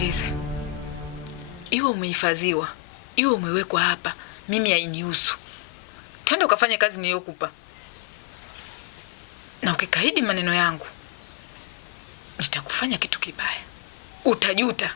Nisikilize, iwe umehifadhiwa, iwe umewekwa hapa, mimi hainihusu. Twende ukafanye kazi niliyokupa, na ukikaidi maneno yangu nitakufanya kitu kibaya, utajuta.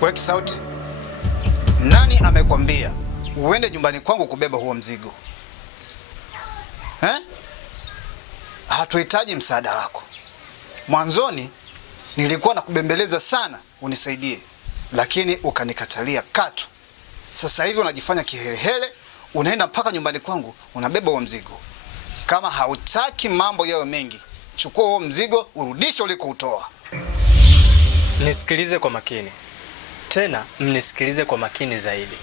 Weki sauti. Nani amekwambia uende nyumbani kwangu kubeba huo mzigo? Hatuhitaji msaada wako. Mwanzoni nilikuwa nakubembeleza sana unisaidie, lakini ukanikatalia katu. Sasa hivi unajifanya kihelehele, unaenda mpaka nyumbani kwangu unabeba huo mzigo. Kama hautaki mambo yawe mengi, chukua huo mzigo urudishe ulikoutoa. Nisikilize kwa makini. Tena mnisikilize kwa makini zaidi.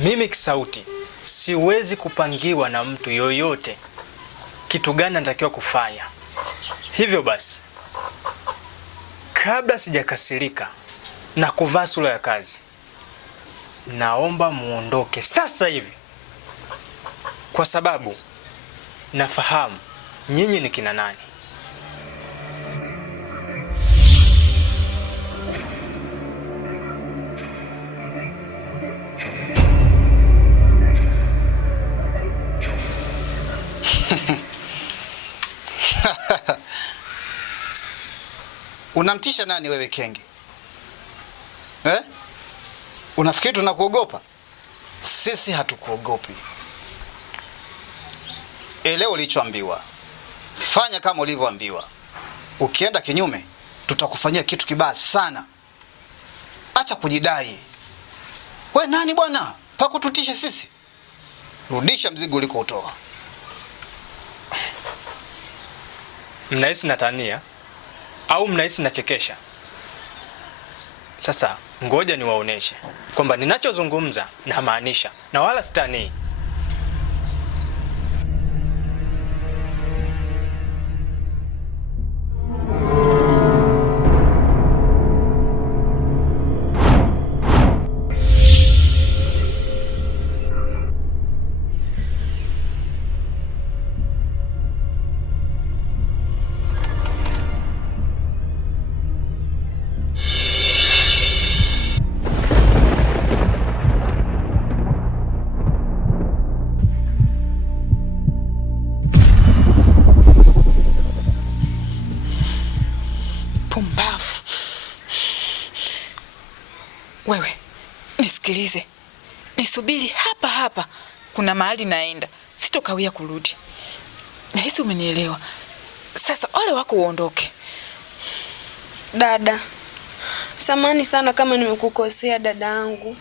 Mimi Kisauti siwezi kupangiwa na mtu yoyote kitu gani natakiwa kufanya. Hivyo basi, kabla sijakasirika na kuvaa sura ya kazi, naomba muondoke sasa hivi, kwa sababu nafahamu nyinyi ni kina nani. Unamtisha nani wewe Kenge? Unafikiri tunakuogopa? Sisi hatukuogopi. Elewa ulichoambiwa. Fanya kama ulivyoambiwa. Ukienda kinyume, tutakufanyia kitu kibaya sana. Acha kujidai. We nani bwana? Pakututisha sisi. Rudisha mzigo ulikoutoa. Mnahisi natania au mnahisi nachekesha? Sasa ngoja niwaoneshe kwamba ninachozungumza na maanisha na wala sitanii. Pumbavu. Wewe, nisikilize. Nisubiri hapa hapa. Kuna mahali naenda. Sitokawia kurudi. Nahisi umenielewa. Sasa ole wako uondoke. Dada, samahani sana kama nimekukosea dada yangu.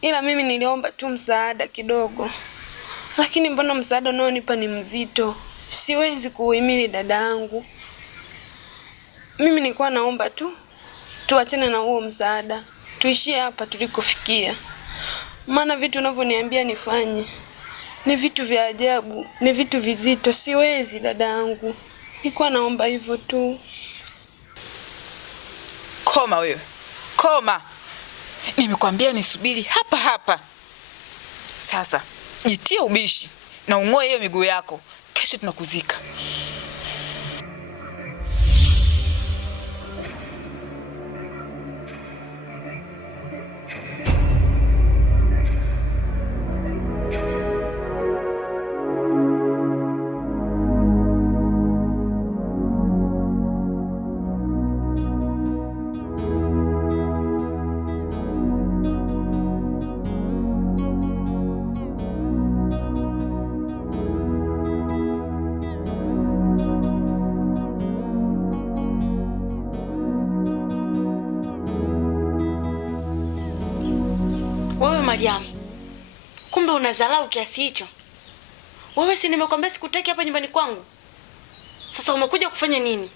Ila mimi niliomba tu msaada kidogo. Lakini mbona msaada unaonipa ni mzito? Siwezi kuhimili dada yangu. Mimi nilikuwa naomba tu tuachane na huo msaada. Tuishie hapa tulikofikia. Maana vitu unavyoniambia nifanye ni vitu vya ajabu, ni vitu vizito. Siwezi dada yangu. Nilikuwa naomba hivyo tu. Koma wewe. Koma. Nimekwambia nisubiri hapa hapa. Sasa jitie ubishi na ung'oe hiyo miguu yako. Kesho tunakuzika. Wewe Mariam, kumbe unadharau kiasi hicho? Wewe si nimekwambia sikutaki hapa nyumbani kwangu? Sasa umekuja kufanya nini?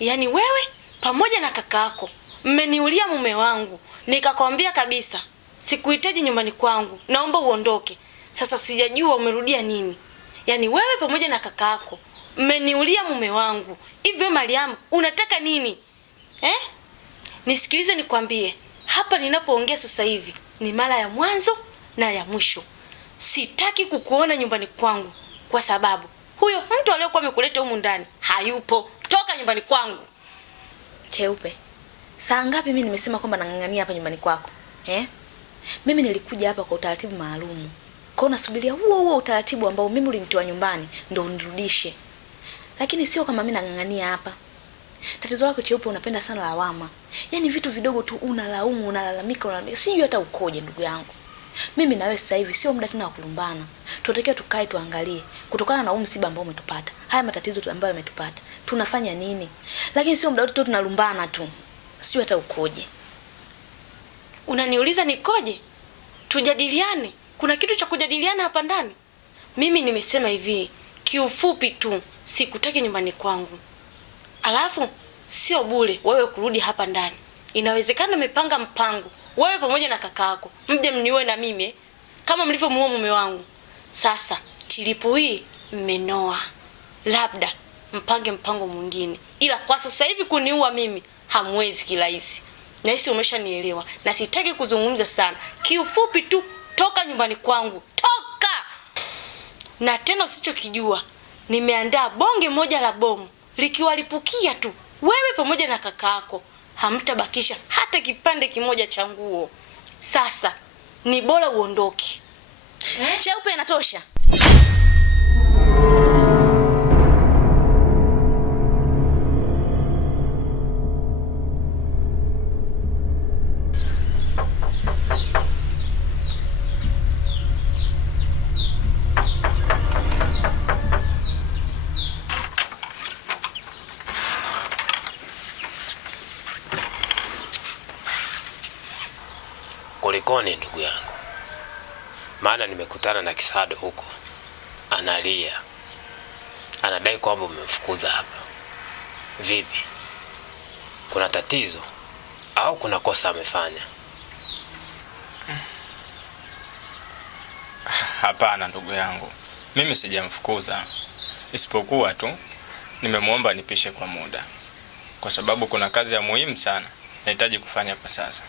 Yaani wewe pamoja na kaka yako mmeniulia mume wangu. Nikakwambia kabisa sikuhitaji nyumbani kwangu, naomba uondoke. Sasa sijajua umerudia nini. Yaani wewe pamoja na kaka yako mmeniulia mume wangu. Hivyo Mariam, unataka nini? Nisikilize nikwambie. Hapa ninapoongea sasa hivi ni mara ya mwanzo na ya mwisho. Sitaki kukuona nyumbani kwangu kwa sababu huyo mtu aliyokuwa amekuleta humu ndani hayupo. Toka nyumbani kwangu. Cheupe, saa ngapi mimi nimesema kwamba nang'ang'ania hapa nyumbani kwako? Mimi nilikuja hapa kwa utaratibu maalum. Kwa nasubiria huo utaratibu ambao mimi ulinitoa nyumbani ndio unirudishe. Lakini sio kama mimi nang'ang'ania hapa. Tatizo lako Cheupe, unapenda sana lawama. Yaani vitu vidogo tu unalaumu, unalalamika, sijui hata ukoje ndugu yangu. Mimi na wewe sasa hivi sio muda tena wa kulumbana. Tunatakiwa tukae tuangalie kutokana na msiba ambao umetupata. Haya matatizo ambayo yametupata. Tunafanya nini? Lakini sio muda wote tu tunalumbana tu. Sijui hata ukoje. Unaniuliza nikoje? Tujadiliane. Kuna kitu cha kujadiliana hapa ndani. Mimi nimesema hivi, kiufupi tu sikutaki nyumbani kwangu. Alafu sio bure wewe kurudi hapa ndani. Inawezekana umepanga mpango wewe pamoja na kaka yako mje mniue na mimi kama mlivyomuua mume wangu. Sasa tilipo hii mmenoa. Labda mpange mpango mwingine. Ila kwa sasa hivi kuniua mimi hamwezi kirahisi. Na hisi umeshanielewa na sitaki kuzungumza sana. Kiufupi tu toka nyumbani kwangu. Toka! Na tena usichokijua, nimeandaa bonge moja la bomu. Likiwalipukia tu wewe pamoja na kaka yako hamtabakisha hata kipande kimoja cha nguo. Sasa ni bora uondoke. Cheupe, inatosha. Kulikoni ndugu yangu? Maana nimekutana na Kisado huko. Analia. Anadai kwamba umemfukuza hapa. Vipi? Kuna tatizo au kuna kosa amefanya? Hapana ndugu yangu. Mimi sijamfukuza. Isipokuwa tu nimemwomba nipishe kwa muda. Kwa sababu kuna kazi ya muhimu sana nahitaji kufanya kwa sasa.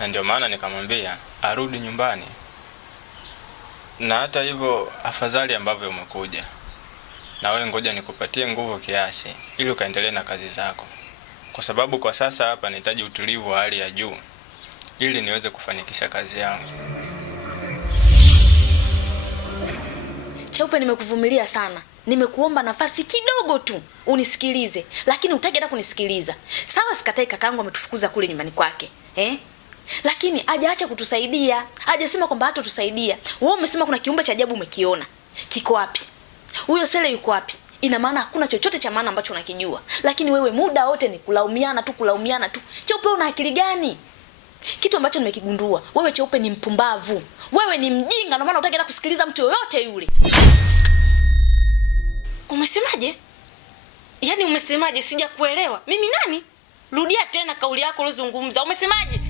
Na ndio maana nikamwambia arudi nyumbani. Na hata hivyo afadhali ambavyo umekuja. Na wewe ngoja nikupatie nguvu kiasi ili ukaendelee na kazi zako. Kwa sababu kwa sasa hapa nahitaji utulivu wa hali ya juu ili niweze kufanikisha kazi yangu. Cheupe, nimekuvumilia sana. Nimekuomba nafasi kidogo tu unisikilize, lakini hutaki hata kunisikiliza. Sawa, sikatai kakaangu ametufukuza kule nyumbani kwake. Lakini hajaacha kutusaidia. Hajasema kwamba hata tusaidia. Wewe umesema kuna kiumbe cha ajabu umekiona. Kiko wapi? Huyo Sele yuko wapi? Ina maana hakuna chochote cha maana ambacho unakijua. Lakini wewe muda wote ni kulaumiana tu. Cheupe, una akili gani? Kitu ambacho nimekigundua, wewe Cheupe ni mpumbavu. Wewe ni mjinga, ndio maana hutaki hata kusikiliza mtu yoyote yule. Umesemaje? Yaani umesemaje? Sijakuelewa. Mimi nani? Rudia tena kauli yako ulizungumza. Umesemaje?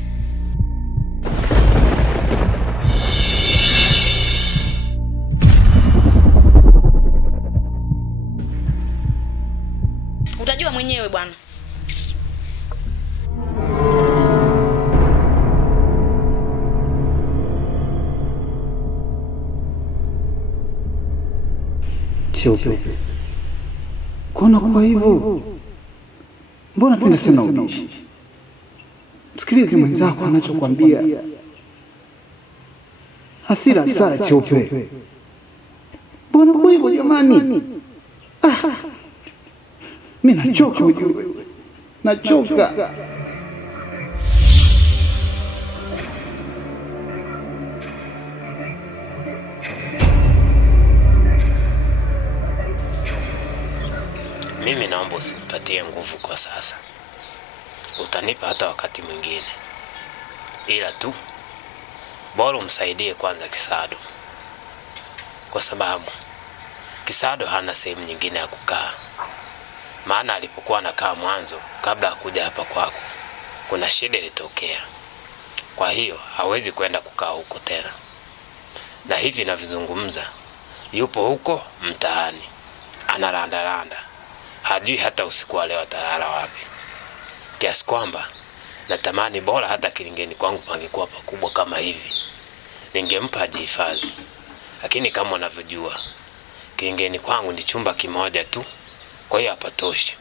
Utajua mwenyewe bwana. Cheupe, kuna kwa hivyo mbona penda sana ubishi? Msikilize mwenzako anachokwambia. Hasira sana Cheupe. Mbona kwa hivyo jamani? Mimi nachoka ujue. Nachoka. Mimi naomba usinipatie nguvu kwa sasa. Utanipa hata wakati mwingine. Ila tu bora umsaidie kwanza Kisado. kwa sababu Kisado hana sehemu nyingine ya kukaa. Maana alipokuwa anakaa mwanzo kabla hakuja hapa kwako, kuna shida ilitokea. Kwa hiyo hawezi kwenda kukaa huko tena. Na hivi ninavyozungumza, yupo huko mtaani, analanda. Hajui hata usiku wa leo atalala wapi. Kiasi kwamba natamani bora hata kilingeni kwangu pangekuwa pakubwa kama hivi, ningempa ajihifadhi. Lakini kama unavyojua, kilingeni kwangu ni chumba kimoja tu, kwa hiyo hapatoshi.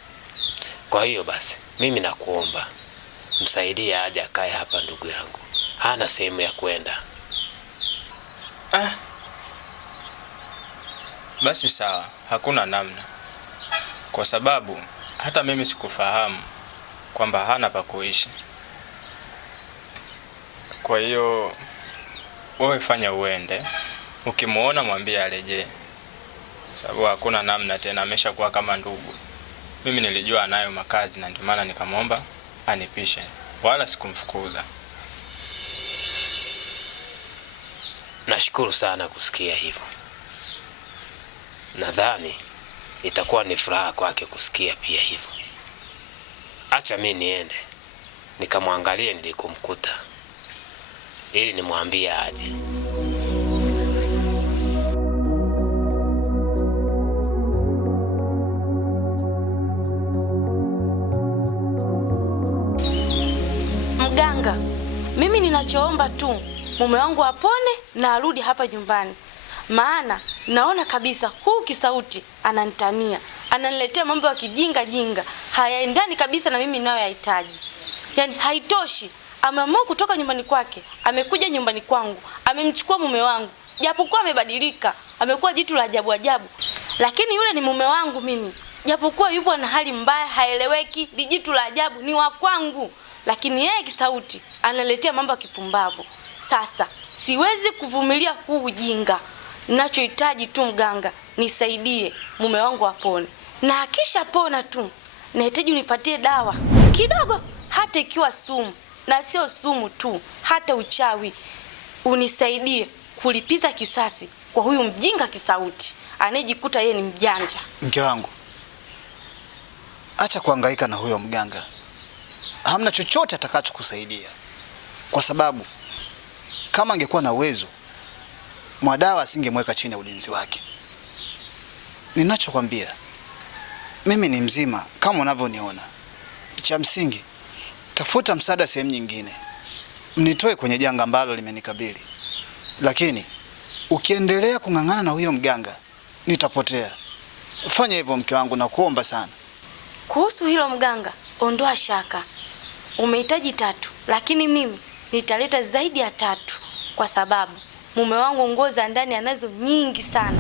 Kwa hiyo basi mimi nakuomba msaidie aje akae hapa ndugu yangu. Hana sehemu ya kwenda. Basi sawa, hakuna namna. Kwa sababu hata mimi sikufahamu kwamba hana pa kuishi. Kwa hiyo wewe fanya uende. Ukimuona mwambie arejee. Sababu hakuna namna tena, ameshakuwa kama ndugu. Mimi nilijua anayo makazi na ndio maana nikamwomba anipishe. Wala sikumfukuza. Nashukuru sana kusikia hivyo. Nadhani itakuwa ni furaha kwake kusikia pia hivyo. Acha mimi niende nikamwangalie nilikomkuta, ili nimwambie aje. Mganga, mimi ninachoomba tu mume wangu apone na arudi hapa nyumbani. Maana naona kabisa huu Kisauti ananitania, ananiletea mambo ya kijinga, hayaendani kabisa na mimi nayo yahitaji. Yaani haitoshi, ameamua kutoka nyumbani kwake, amekuja nyumbani kwangu, amemchukua mume wangu. Japokuwa amebadilika, amekuwa jitu la ajabu, lakini yule ni mume wangu mimi. Japokuwa yupo na hali mbaya, haeleweki, ni jitu la ajabu, ni wa kwangu. Lakini yeye Kisauti analetea mambo ya kipumbavu. Sasa siwezi kuvumilia huu ujinga. Ninachohitaji tu mganga, nisaidie mume wangu apone. Na akisha pona tu, nahitaji unipatie dawa kidogo, hata ikiwa sumu. Na sio sumu tu, hata uchawi. Unisaidie kulipiza kisasi kwa huyu mjinga Kisauti, anejikuta yeye ni mjanja. Mke wangu, acha kuhangaika na huyo mganga. Hamna chochote atakachokusaidia. Kwa sababu kama angekuwa na uwezo, Mwadawa asingemweka chini ya ulinzi wake. Ninachokwambia, mimi ni mzima kama unavyoniona. Cha msingi, tafuta msaada sehemu nyingine. Mnitoe kwenye janga ambalo limenikabili. Lakini ukiendelea kung'ang'ana na huyo mganga, nitapotea. Fanya hivyo mke wangu, na kuomba sana. Kuhusu hilo mganga, ondoa shaka. Umehitaji 3, lakini mimi nitaleta zaidi ya 3, kwa sababu mume wangu nguo za ndani anazo nyingi sana.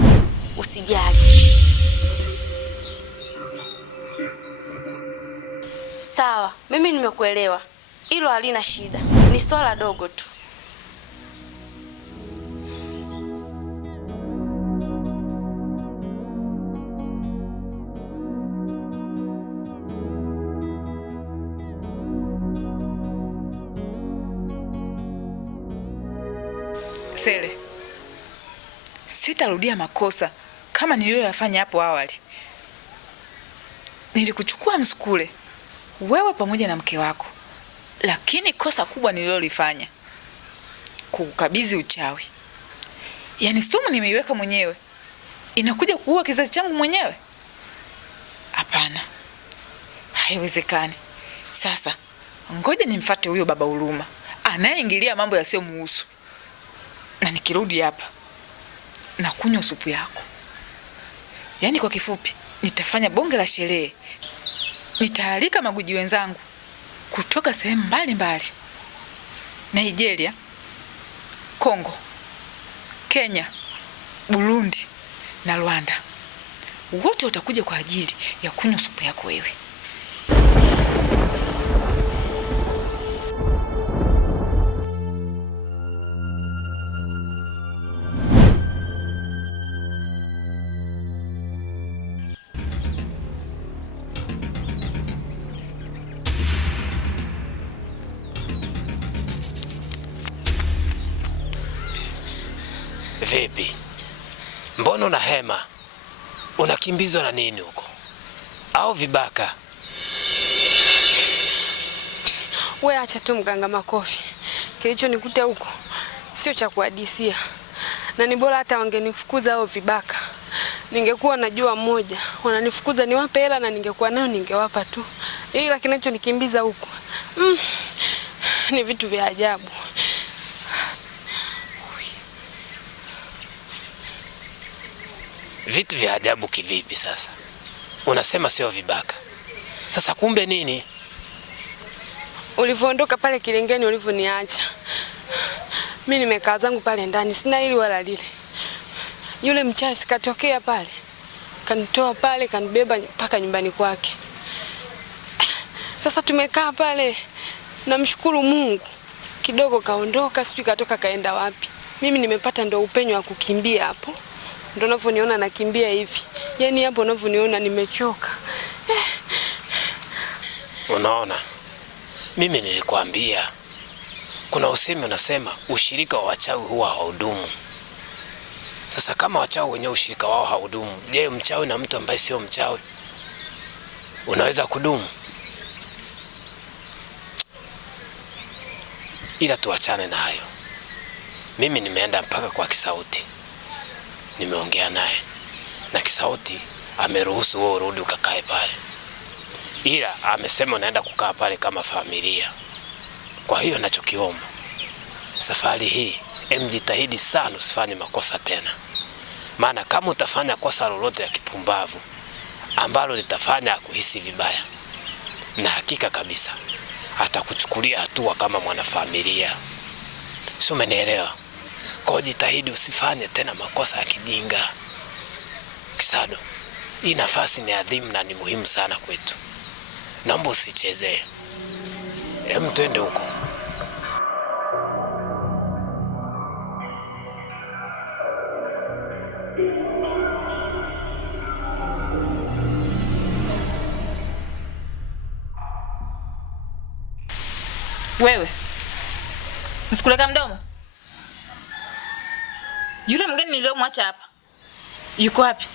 Usijali. Sawa, mimi nimekuelewa. Hilo halina shida. Ni swala dogo tu. Sele, sitarudia makosa kama niliyoyafanya hapo awali. Nilikuchukua msukule wewe pamoja na mke wako, lakini kosa kubwa nililolifanya kukukabidhi uchawi. Yaani sumu nimeiweka mwenyewe, inakuja kuua kizazi changu mwenyewe? Hapana, haiwezekani. Sasa ngoja nimfuate huyo baba Huruma anayeingilia mambo yasiyomuhusu, na nikirudi hapa na kunywa supu yako. Yaani kwa kifupi, nitafanya bonge la sherehe. Nitaalika maguji wenzangu kutoka sehemu mbalimbali, Nigeria, Kongo, Kenya, Burundi na Rwanda. Wote watakuja kwa ajili ya kunywa supu yako wewe. Vipi? Mbona una hema? Unakimbizwa na nini huko? Au vibaka? We acha tu mganga Makofi. Kilichonikuta huko sio cha kuhadisia. Na ni bora hata wangenifukuza hao vibaka. Ningekuwa najua mmoja, wananifukuza niwape hela na ningekuwa nayo ningewapa tu. Ila kinachonikimbiza huko ni vitu vya ajabu. Vitu vya ajabu kivipi sasa? Unasema sio vibaka. Sasa kumbe nini? Ulivyoondoka pale kilingeni ulivyoniacha, mimi nimekaa zangu pale ndani, sina hili wala lile. Yule mchawi sikatokea pale, kanitoa pale, kanibeba mpaka nyumbani kwake. Sasa tumekaa pale, namshukuru Mungu. Kidogo kaondoka, sijui katoka kaenda wapi. Mimi nimepata ndo upenyo wa kukimbia hapo. Ndo unavyoniona nakimbia hivi. Yaani hapo unavyoniona nimechoka. Unaona? Mimi nilikwambia kuna usemi unasema ushirika wa wachawi huwa haudumu. Sasa kama wachawi wenyewe ushirika wao haudumu, je, mchawi na mtu ambaye sio mchawi unaweza kudumu? Ila tuachane na hayo. Mimi nimeenda mpaka kwa Kisauti. Nimeongea naye na Kisauti ameruhusu wewe urudi ukakae pale. Ila amesema unaenda kukaa pale kama familia. Kwa hiyo ninachokiomba, safari hii jitahidi sana usifanye makosa tena. Maana kama utafanya kosa lolote ya kipumbavu ambalo litafanya akuhisi vibaya, na hakika kabisa atakuchukulia hatua kama mwanafamilia. Si umenielewa? Kwa jitahidi usifanye tena makosa ya kijinga. Kisado, hii nafasi ni adhimu na ni muhimu sana kwetu. Naomba usichezee. Twende huko. Wewe usikuleka mdomo. Yule mgeni niliyomwacha hapa yuko wapi?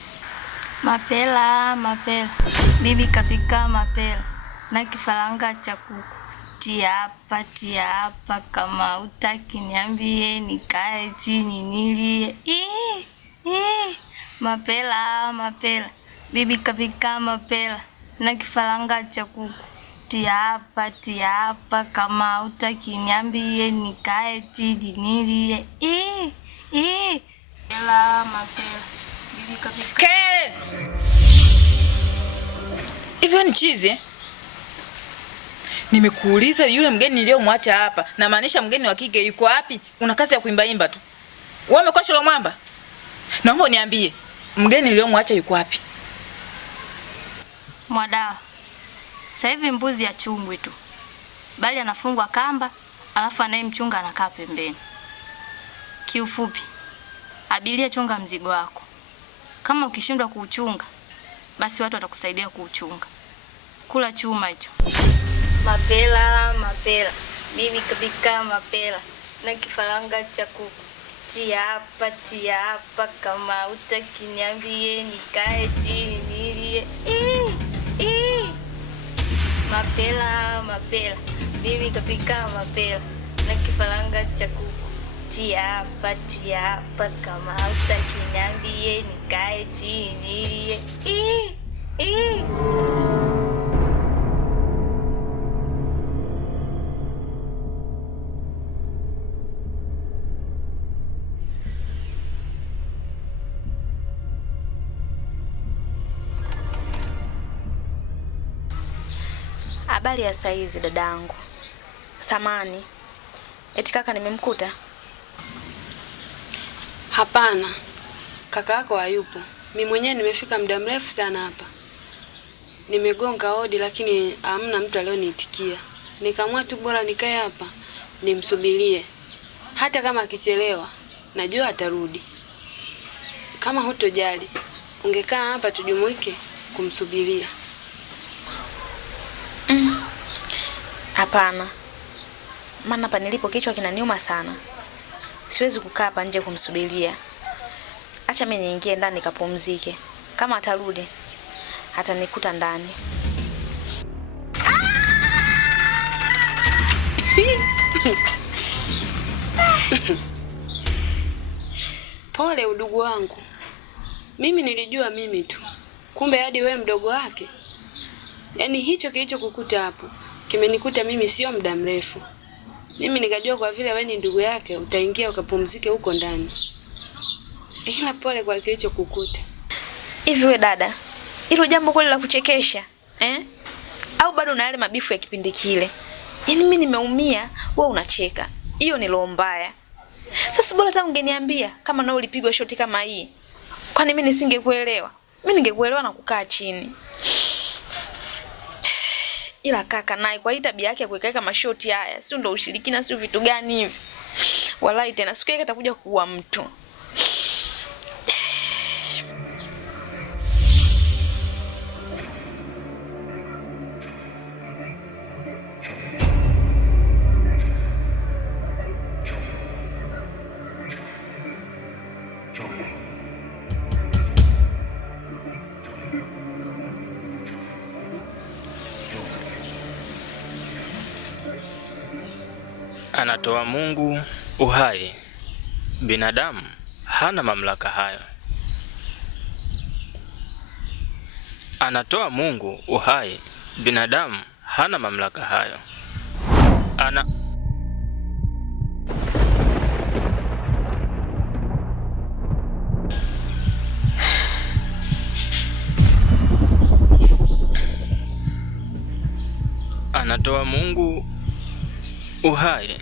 Mapela, mapela. Bibi kapika mapela na kifaranga cha kuku. Tia hapa, kama utaki niambie nikae chini nilie. Mapela, mapela. Bibi kapika mapela na kifaranga cha kuku. Tia hapa, kama utaki niambie nikae chini nilie. Mapela, mapela. Bibi kapika. Kelele! Hivyo ni chizi? Nimekuuliza yule mgeni niliyomwacha hapa, na maanisha mgeni wa kike yuko wapi? Una kazi ya kuimba imba tu. Wewe umekuwa sholo mwamba? Naomba uniambie, mgeni niliyomwacha yuko wapi? Mwadawa. Sasa hivi mbuzi ya chungwi tu. Bali anafungwa kamba, alafu anayemchunga anakaa pembeni. Kiufupi, abiria chunga mzigo wako. Kama ukishindwa kuuchunga, basi watu watakusaidia kuuchunga. Kula chuma hicho. Mapela, mapela. Bibi kapika mapela na kifaranga cha kuku. Tia hapa, kama utaki niambie nikae chini nilie. Mapela, mapela. Bibi kapika mapela na kifaranga cha kuku. Tia hapa, kama utaki niambie nikae chini nilie. Habari ya saizi dadangu. Samani. Eti kaka nimemkuta? Hapana. Kaka yako hayupo. Mimi mwenyewe nimefika muda mrefu sana hapa. Nimegonga hodi lakini hamna mtu alioniitikia. Nikamua tu bora nikae hapa nimsubirie. Hata kama akichelewa, najua atarudi. Kama hutojali, ungekaa hapa tujumuike kumsubiria. Hapana. Maana hapa nilipo kichwa kinaniuma sana. Siwezi kukaa hapa nje kumsubiria. Acha mimi niingie ndani nikapumzike. Kama atarudi atanikuta ndani. Pole udugu wangu. Mimi nilijua mimi tu. Kumbe hadi we mdogo wake. Yaani hicho kilichokukuta hapo kimenikuta mimi sio muda mrefu. Mimi nikajua kwa vile wewe ni ndugu yake utaingia ukapumzike huko ndani. Ila pole kwa kilichokukuta. Hivi we dada, hilo jambo kweli la kuchekesha? Au bado una yale mabifu ya kipindi kile? Yaani mimi nimeumia, wewe unacheka. Hiyo ni roho mbaya. Sasa bora hata ungeniambia kama nao ulipigwa shoti kama hii. Kwani mimi nisingekuelewa? Mimi ningekuelewa na kukaa chini. Ila kaka naye kwa hii tabia yake ya kuweka mashoti haya, sio ndo ushirikina, sio vitu gani hivi? Wallahi tena siku yake atakuja kuua mtu. Anatoa Mungu uhai. Binadamu hana mamlaka hayo. Anatoa Mungu uhai. Binadamu hana mamlaka hayo. Anatoa Mungu uhai.